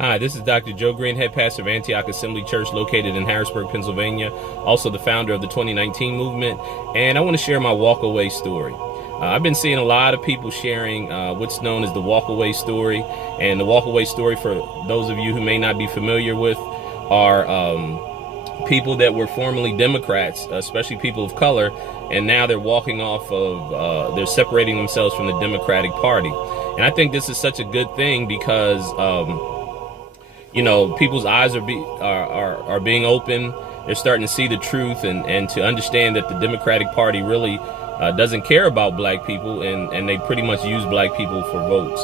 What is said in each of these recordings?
Hi, this is Dr. Joe Green, head pastor of Antioch Assembly Church located in Harrisburg, Pennsylvania, also the founder of the 2019 movement, and I want to share my walk-away story. I've been seeing a lot of people sharing what's known as the walk-away story, and the walk-away story, for those of you who may not be familiar with, are people that were formerly Democrats, especially people of color, and now they're walking off of, they're separating themselves from the Democratic Party. And I think this is such a good thing because you know, people's eyes are being open. They're starting to see the truth and to understand that the Democratic Party really doesn't care about black people, and they pretty much use black people for votes.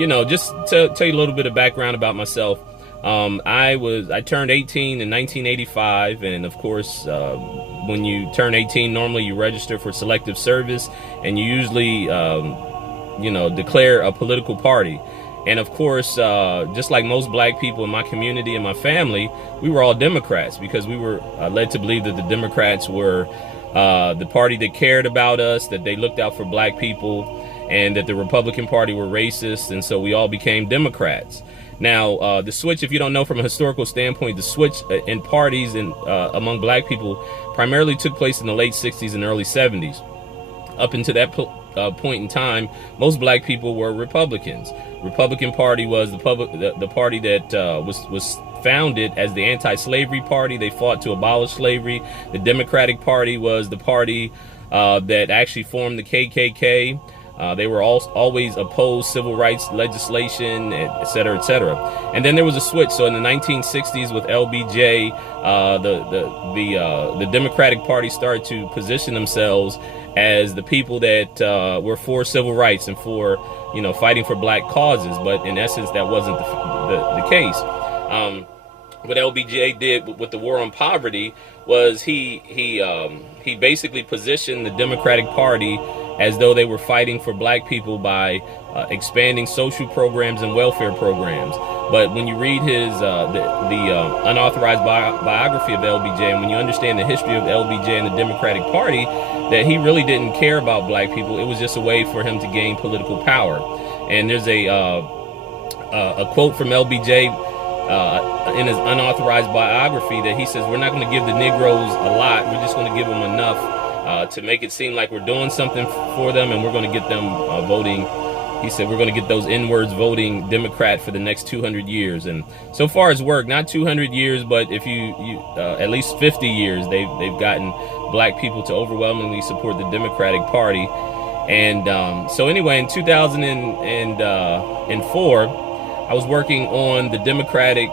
You know, just to tell you a little bit of background about myself. I turned 18 in 1985, and of course, when you turn 18, normally you register for selective service, and you usually, you know, declare a political party. And of course, just like most black people in my community and my family, we were all Democrats because we were led to believe that the Democrats were the party that cared about us, that they looked out for black people, and that the Republican Party were racist. And so we all became Democrats. Now, the switch, if you don't know from a historical standpoint, the switch in parties and among black people primarily took place in the late 60s and early 70s. Up until that point in time, most black people were Republicans. Republican Party was the party that was founded as the anti-slavery party. They fought to abolish slavery. The Democratic Party was the party that actually formed the KKK. They were always opposed civil rights legislation, et cetera, et cetera. And then there was a switch. So in the 1960s with LBJ, the Democratic Party started to position themselves as the people that were for civil rights and for, you know, fighting for black causes. But in essence, that wasn't the case. What LBJ did with the war on poverty was he basically positioned the Democratic Party as though they were fighting for black people by expanding social programs and welfare programs. But when you read his the unauthorized biography of LBJ, and when you understand the history of LBJ and the Democratic Party, that he really didn't care about black people. It was just a way for him to gain political power. And there's a quote from LBJ in his unauthorized biography that he says, "We're not going to give the Negroes a lot. We're just going to give them enough to make it seem like we're doing something for them, and we're going to get them voting." He said, "We're going to get those N-words voting Democrat for the next 200 years. And so far it's worked. Not 200 years, but if you at least 50 years, they've gotten black people to overwhelmingly support the Democratic Party. And so anyway, in 2004, I was working on the Democratic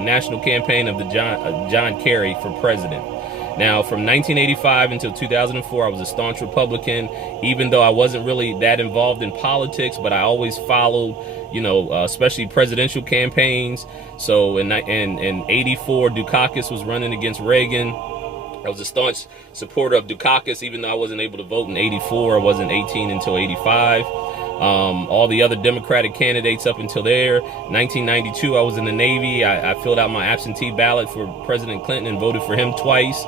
national campaign of the John Kerry for president. Now, from 1985 until 2004, I was a staunch Republican, even though I wasn't really that involved in politics, but I always followed, you know, especially presidential campaigns. So in 84, Dukakis was running against Reagan. I was a staunch supporter of Dukakis, even though I wasn't able to vote in 84. I wasn't 18 until 85. All the other Democratic candidates up until there. 1992, I was in the Navy. I filled out my absentee ballot for President Clinton and voted for him twice,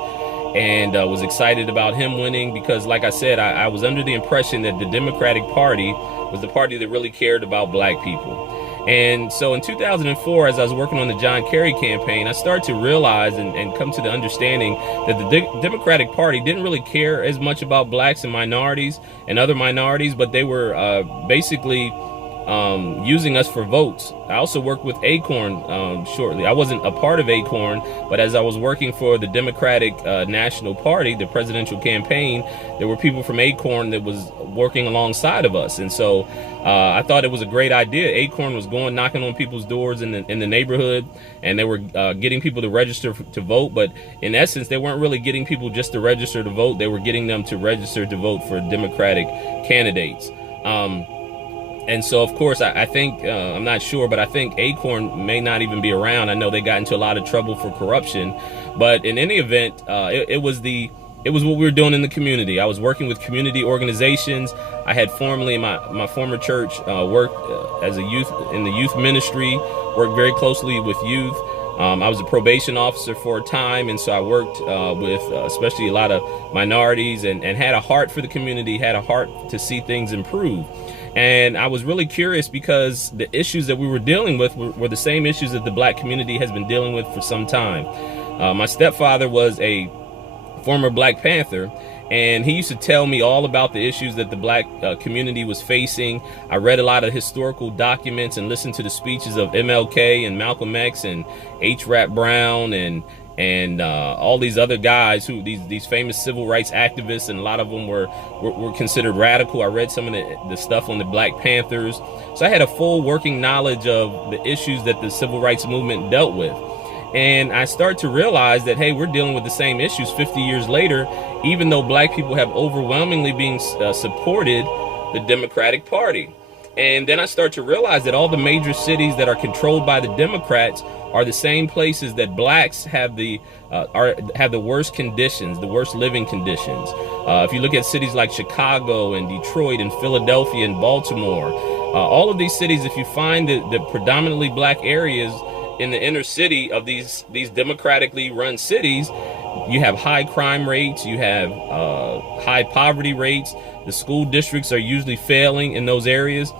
and was excited about him winning because, like I said, I was under the impression that the Democratic Party was the party that really cared about black people. And so in 2004, as I was working on the John Kerry campaign, I started to realize and come to the understanding that the Democratic Party didn't really care as much about blacks and minorities and other minorities, but they were basically using us for votes. I also worked with Acorn shortly. I wasn't a part of Acorn, but as I was working for the Democratic National Party, the presidential campaign, there were people from Acorn that was working alongside of us. And so I thought it was a great idea. Acorn was going knocking on people's doors in the neighborhood, and they were getting people to register to vote. But in essence, they weren't really getting people just to register to vote. They were getting them to register to vote for Democratic candidates. And so, of course, I think, I'm not sure, but I think Acorn may not even be around. I know they got into a lot of trouble for corruption. But in any event, it was what we were doing in the community. I was working with community organizations. I had formerly in my former church worked as a youth in the youth ministry, worked very closely with youth. I was a probation officer for a time, and so I worked with especially a lot of minorities, and had a heart for the community, had a heart to see things improve. And I was really curious because the issues that we were dealing with were the same issues that the black community has been dealing with for some time. My stepfather was a former Black Panther, and he used to tell me all about the issues that the black community was facing. I read a lot of historical documents and listened to the speeches of MLK and Malcolm X and H. Rap Brown and all these other guys who these famous civil rights activists, and a lot of them were considered radical. I read some of the stuff on the Black Panthers, so I had a full working knowledge of the issues that the civil rights movement dealt with. And I start to realize that, hey, we're dealing with the same issues 50 years later, even though black people have overwhelmingly been supported the Democratic Party. And then I start to realize that all the major cities that are controlled by the Democrats are the same places that blacks have the worst conditions, the worst living conditions. If you look at cities like Chicago and Detroit and Philadelphia and Baltimore, all of these cities, if you find the predominantly black areas in the inner city of these democratically run cities, you have high crime rates, you have high poverty rates. The school districts are usually failing in those areas.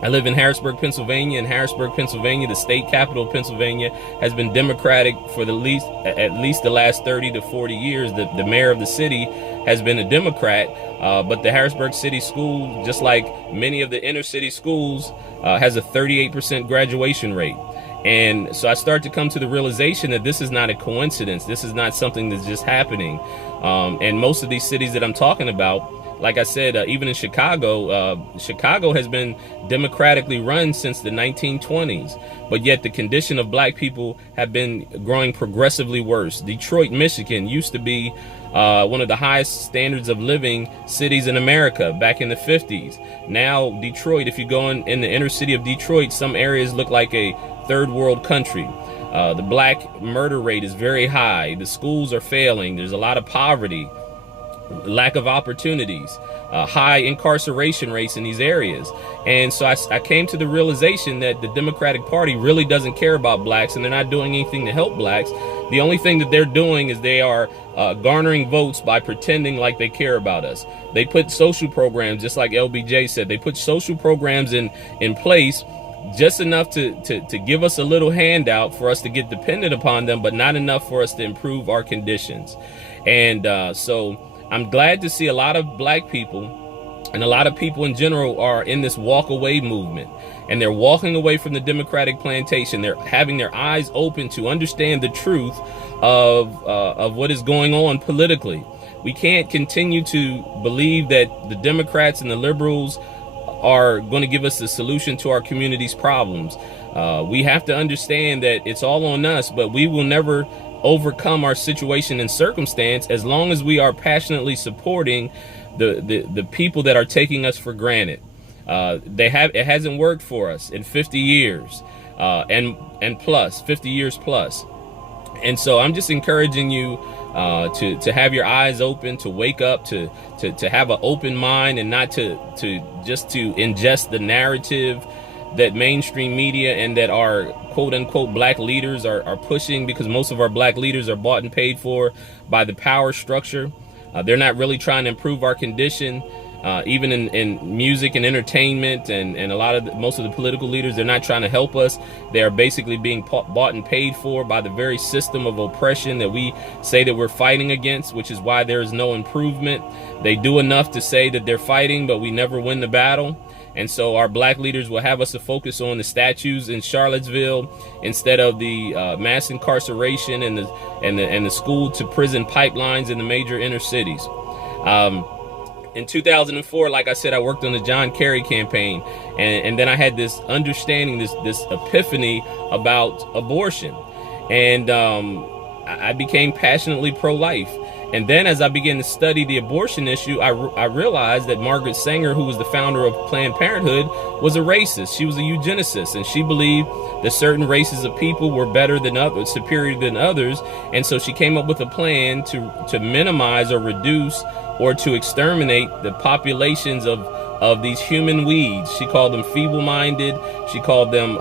I live in Harrisburg, Pennsylvania. In Harrisburg, Pennsylvania, the state capital of Pennsylvania, has been Democratic for at least the last 30 to 40 years. The mayor of the city has been a Democrat, but the Harrisburg City School, just like many of the inner city schools, has a 38% graduation rate. And so I start to come to the realization that this is not a coincidence. This is not something that's just happening. And most of these cities that I'm talking about, like I said, even in Chicago, Chicago has been democratically run since the 1920s, but yet the condition of black people have been growing progressively worse. Detroit, Michigan used to be one of the highest standards of living cities in America back in the 50s. Now, Detroit, if you go in the inner city of Detroit, some areas look like a third world country. The black murder rate is very high. The schools are failing. There's a lot of poverty, lack of opportunities, high incarceration rates in these areas. And so I came to the realization that the Democratic Party really doesn't care about blacks, and they're not doing anything to help blacks. The only thing that they're doing is they are garnering votes by pretending like they care about us. They put social programs, just like LBJ said, they put social programs in place just enough to give us a little handout for us to get dependent upon them, but not enough for us to improve our conditions. And so I'm glad to see a lot of black people and a lot of people in general are in this walk away movement, and they're walking away from the Democratic plantation. They're having their eyes open to understand the truth of what is going on politically. We can't continue to believe that the Democrats and the liberals are going to give us the solution to our community's problems. We have to understand that it's all on us, but we will never overcome our situation and circumstance as long as we are passionately supporting the people that are taking us for granted. It hasn't worked for us in 50 years and plus 50 years plus. And so I'm just encouraging you to have your eyes open, to wake up, to have an open mind, and not to ingest the narrative that mainstream media and that our quote unquote black leaders are pushing, because most of our black leaders are bought and paid for by the power structure. They're not really trying to improve our condition. Even in music and entertainment, and most of the political leaders, they're not trying to help us. They are basically being bought and paid for by the very system of oppression that we say that we're fighting against, which is why there is no improvement. They do enough to say that they're fighting, but we never win the battle. And so our black leaders will have us to focus on the statues in Charlottesville instead of the mass incarceration and the school to prison pipelines in the major inner cities. In 2004, like I said, I worked on the John Kerry campaign, and then I had this understanding, this epiphany about abortion, and I became passionately pro-life. And then as I began to study the abortion issue, I realized that Margaret Sanger, who was the founder of Planned Parenthood, was a racist. She was a eugenicist, and she believed that certain races of people were better than others, superior than others. And so she came up with a plan to minimize or reduce or to exterminate the populations of these human weeds. She called them feeble-minded. She called them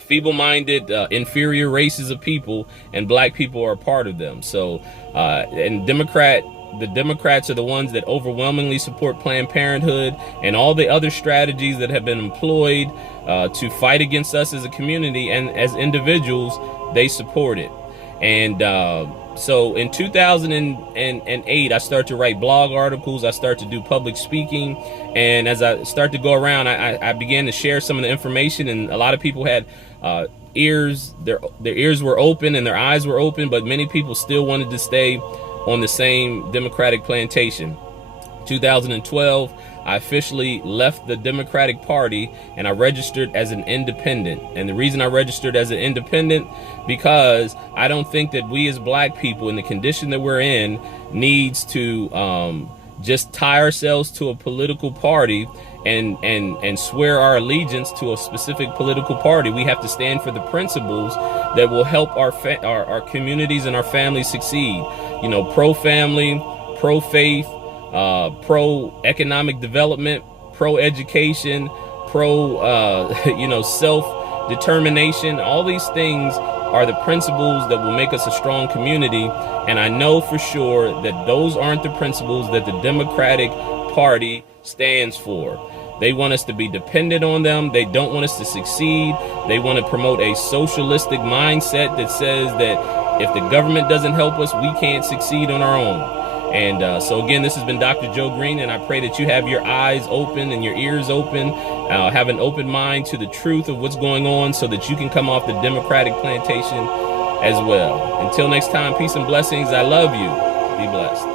feeble-minded, inferior races of people, and black people are a part of them. So, and the Democrats are the ones that overwhelmingly support Planned Parenthood and all the other strategies that have been employed to fight against us as a community and as individuals. They support it. And so in 2008, I started to write blog articles. I started to do public speaking. And as I started to go around, I began to share some of the information. And a lot of people had ears. Their ears were open and their eyes were open. But many people still wanted to stay on the same Democratic plantation. 2012, I officially left the Democratic Party and I registered as an independent. And the reason I registered as an independent, because I don't think that we as black people in the condition that we're in needs to just tie ourselves to a political party and swear our allegiance to a specific political party. We have to stand for the principles that will help our communities and our families succeed. You know, pro-family, pro-faith, pro-economic development, pro-education, self-determination. All these things are the principles that will make us a strong community. And I know for sure that those aren't the principles that the Democratic Party stands for. They want us to be dependent on them. They don't want us to succeed. They want to promote a socialistic mindset that says that if the government doesn't help us, we can't succeed on our own. And so again, this has been Dr. Joe Green, and I pray that you have your eyes open and your ears open, have an open mind to the truth of what's going on so that you can come off the Democratic plantation as well. Until next time, peace and blessings. I love you. Be blessed.